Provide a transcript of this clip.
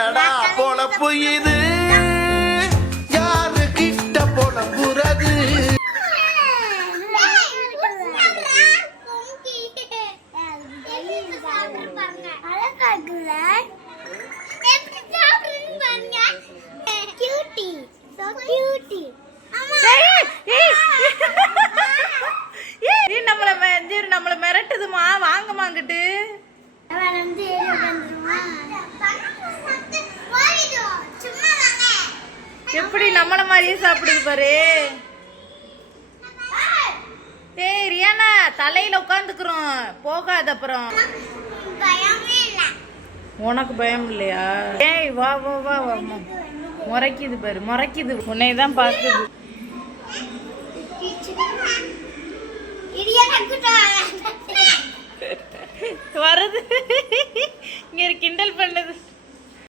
என்னடா பொழப்பு இது, யாரு கிட்ட பொழப்புறது? நம்மள மிரட்டுதுமா, வாங்க வாங்கிட்டு எப்படி நம்மள மாதிரியே சாப்பிடுது பாரு. ஏய் ரியானா, தலையில உட்காந்துக்கிறோம், போகாத அப்புறம். உனக்கு பயம் இல்லையா? ஏய் வா வா வா வா, முறைக்குது பாரு, முறைக்குது, உன்னையதான் பாக்குது. வருது இங்க கிண்டல் பண்ணுது.